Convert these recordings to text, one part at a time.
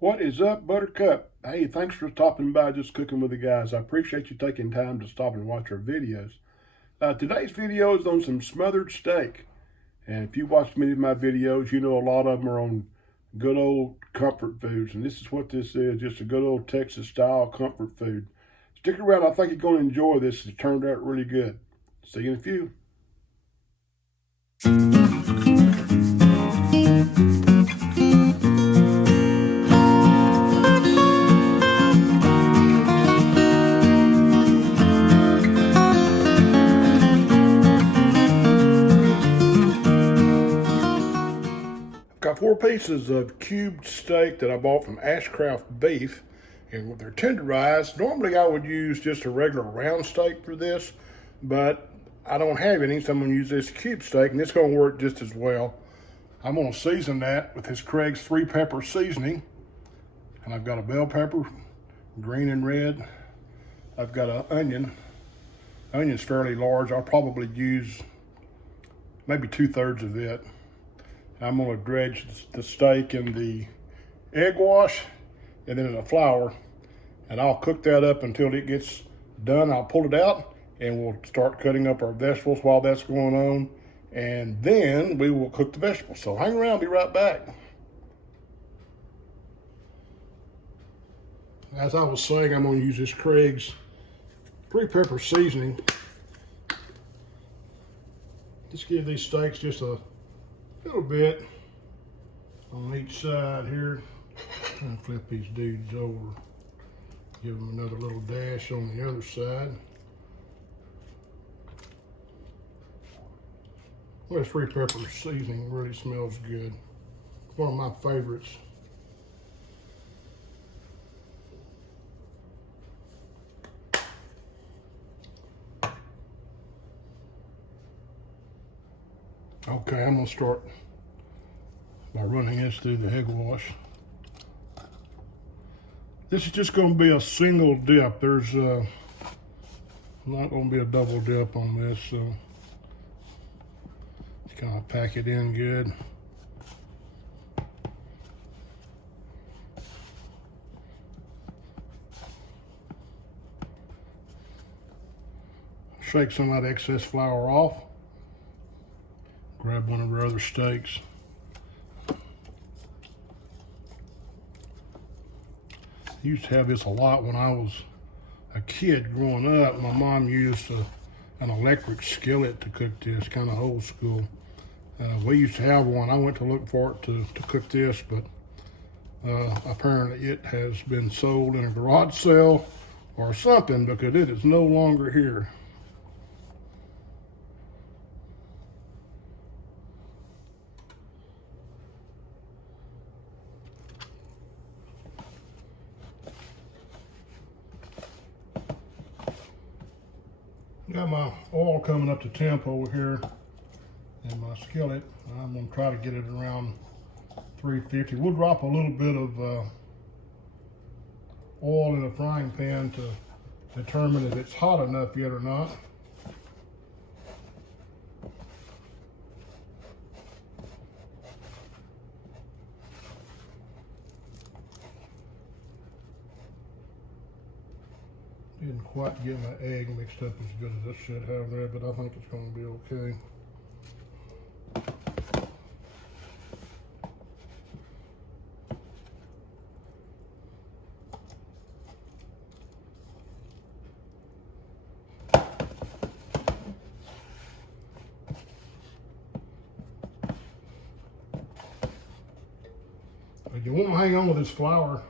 What is up, Buttercup? Hey, thanks for stopping by Just Cooking with the Guys. I appreciate you taking time to stop and watch our videos. Today's video is on some smothered steak. And if you watched many of my videos, you know a lot of them are on good old comfort foods. And this is what this is, just a good old Texas style comfort food. Stick around, I think you're going to enjoy this. It turned out really good. See you in a few. Got 4 pieces of cubed steak that I bought from Ashcraft Beef, and they're tenderized. Normally I would use just a regular round steak for this, but I don't have any, so I'm going to use this cube steak, and it's going to work just as well. I'm going to season that with this Craig's 3-pepper seasoning, and I've got a bell pepper, green and red. I've got an onion. Onion's fairly large. I'll probably use maybe 2/3 of it. I'm going to dredge the steak in the egg wash and then in the flour, and I'll cook that up until it gets done. I'll pull it out and we'll start cutting up our vegetables while that's going on, and then we will cook the vegetables. So hang around, be right back. As I was saying, I'm going to use this Craig's 3-pepper seasoning. Just give these steaks just a little bit on each side here. And flip these dudes over. Give them another little dash on the other side. Well, this 3-pepper seasoning really smells good. One of my favorites. Okay, I'm gonna start by running this through the egg wash. This is just gonna be a single dip. There's not gonna be a double dip on this, so just kind of pack it in good. Shake some of that excess flour off. Grab one of our other steaks. I used to have this a lot when I was a kid growing up. My mom used an electric skillet to cook this, kind of old school. We used to have one. I went to look for it to cook this, but apparently it has been sold in a garage sale or something, because it is no longer here. Got my oil coming up to temp over here in my skillet. I'm going to try to get it around 350. We'll drop a little bit of oil in the frying pan to determine if it's hot enough yet or not. Didn't quite get my egg mixed up as good as I should have there, but I think it's going to be okay. But you want to hang on with this flour.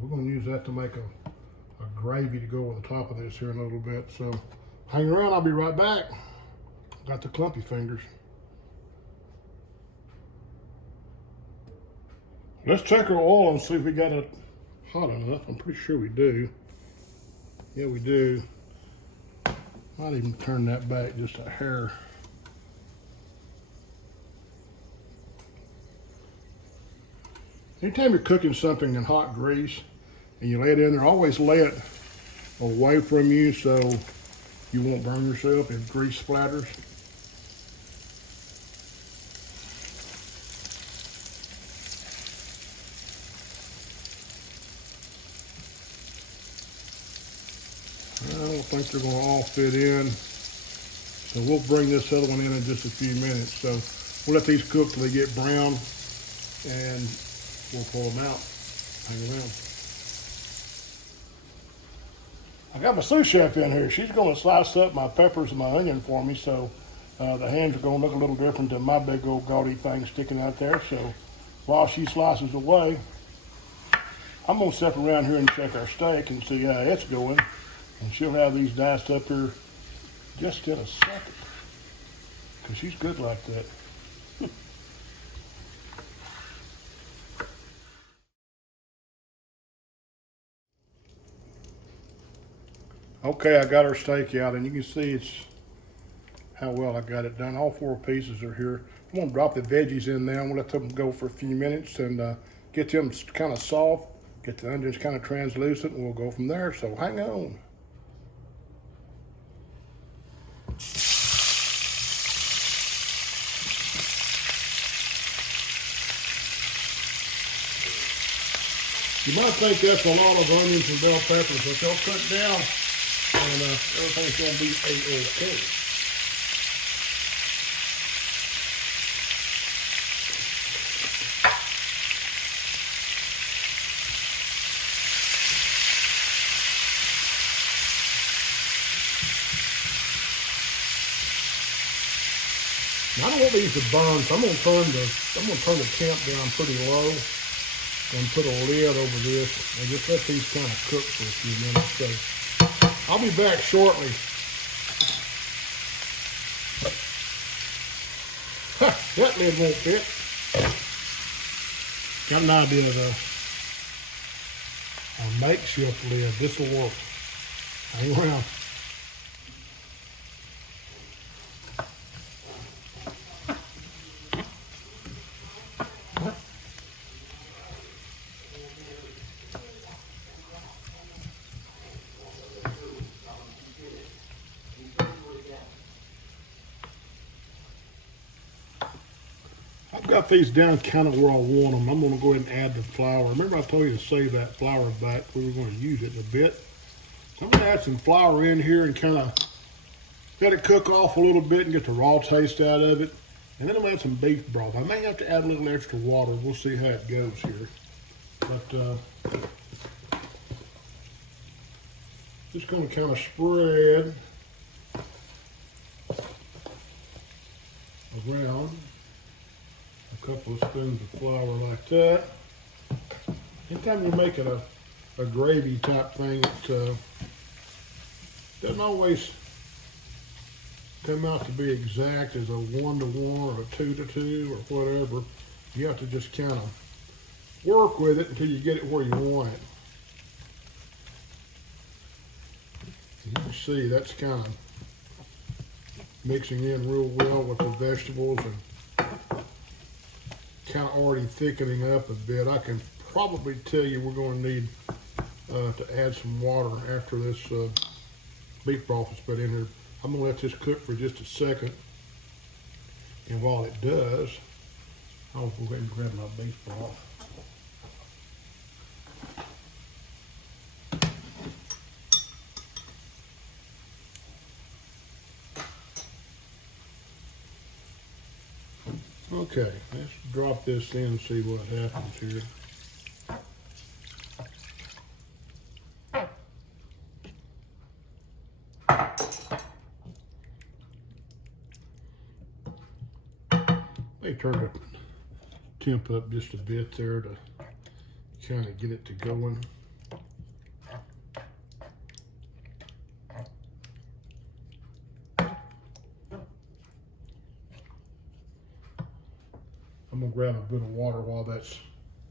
We're going to use that to make a gravy to go on the top of this here in a little bit. So hang around, I'll be right back. Got the clumpy fingers. Let's check our oil and see if we got it hot enough. I'm pretty sure we do. Yeah, we do. Might even turn that back just a hair. Anytime you're cooking something in hot grease and you lay it in there, always lay it away from you so you won't burn yourself if grease splatters. think they're gonna all fit in. So we'll bring this other one in just a few minutes. So we'll let these cook till they get brown and we'll pull them out. Hang around. I got my sous chef in here. She's gonna slice up my peppers and my onion for me. So the hands are gonna look a little different than my big old gaudy thing sticking out there. So while she slices away, I'm gonna step around here and check our steak and see how it's going. And she'll have these diced up here just in a second. Cause she's good like that. Okay, I got our steak out and you can see it's how well I got it done. All 4 pieces are here. I'm gonna drop the veggies in there. I'm gonna let them go for a few minutes and get them kind of soft, get the onions kind of translucent, and we'll go from there. So hang on. You might think that's a lot of onions and bell peppers, but they'll cut down and everything's gonna be a-okay. Now, I don't want these to burn, so I'm gonna turn the temp down pretty low and put a lid over this and just let these kind of cook for a few minutes. So I'll be back shortly. That lid won't fit. Got an idea of a makeshift lid. This will work. Hang around. Got these down kind of where I want them. I'm going to go ahead and add the flour. Remember I told you to save that flour back. We were going to use it in a bit. So I'm going to add some flour in here and kind of let it cook off a little bit and get the raw taste out of it. And then I'm going to add some beef broth. I may have to add a little extra water. We'll see how it goes here. But just going to kind of spread around a couple of spoons of flour like that. Anytime you're making a gravy type thing, it doesn't always come out to be exact as a 1-to-1 or a 2-to-2 or whatever. You have to just kind of work with it until you get it where you want it. You can see that's kind of mixing in real well with the vegetables and kind of already thickening up a bit. I can probably tell you we're going to need to add some water after this beef broth is put in here. I'm going to let this cook for just a second, and while it does, I'll go ahead and grab my beef broth. Okay, let's drop this in and see what happens here. They turn the temp up just a bit there to kind of get it to going. I'm gonna grab a bit of water while that's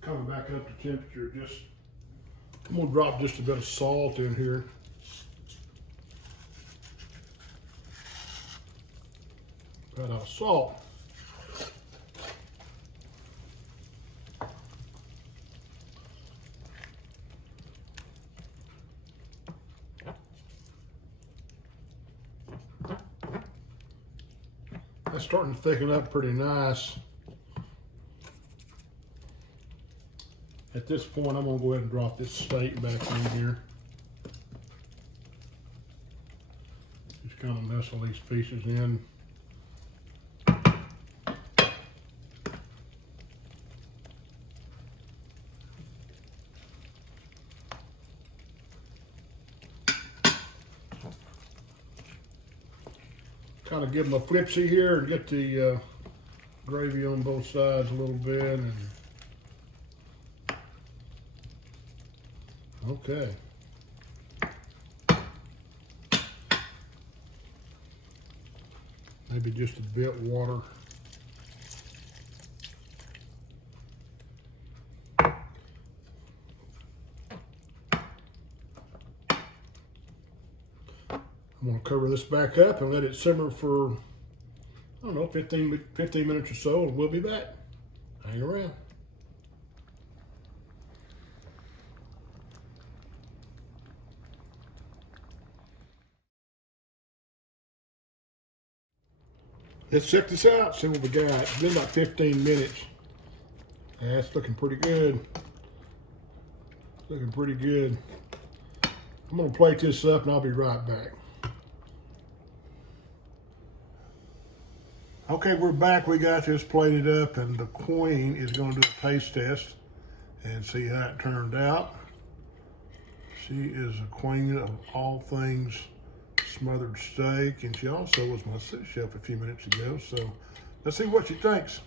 coming back up to temperature. I'm gonna drop just a bit of salt in here. Got out of salt. That's starting to thicken up pretty nice. At this point, I'm gonna go ahead and drop this steak back in here. kind of nestle these pieces in. Kind of give them a flipsy here and get the gravy on both sides a little bit. And okay. Maybe just a bit water. I'm going to cover this back up and let it simmer for, I don't know, 15 minutes or so, and we'll be back. Hang around. Let's check this out, see what we got. It's been about 15 minutes. Yeah, it's looking pretty good. Looking pretty good. I'm going to plate this up and I'll be right back. Okay, we're back. We got this plated up, and the queen is going to do a taste test and see how it turned out. She is a queen of all things smothered steak, and she also was my sous chef a few minutes ago. So let's see what she thinks.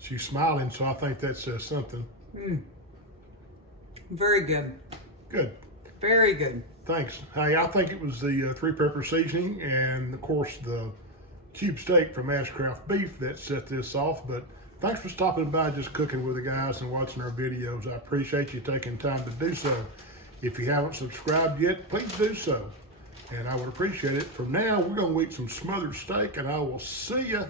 She's smiling, so I think that says something. Very good. Good. Very good. Thanks. Hey, I think it was the 3-pepper seasoning and, of course, the cube steak from Ashcraft Beef that set this off. But thanks for stopping by, just cooking with the guys and watching our videos. I appreciate you taking time to do so. If you haven't subscribed yet, please do so. And I would appreciate it. From now, we're going to eat some smothered steak, and I will see you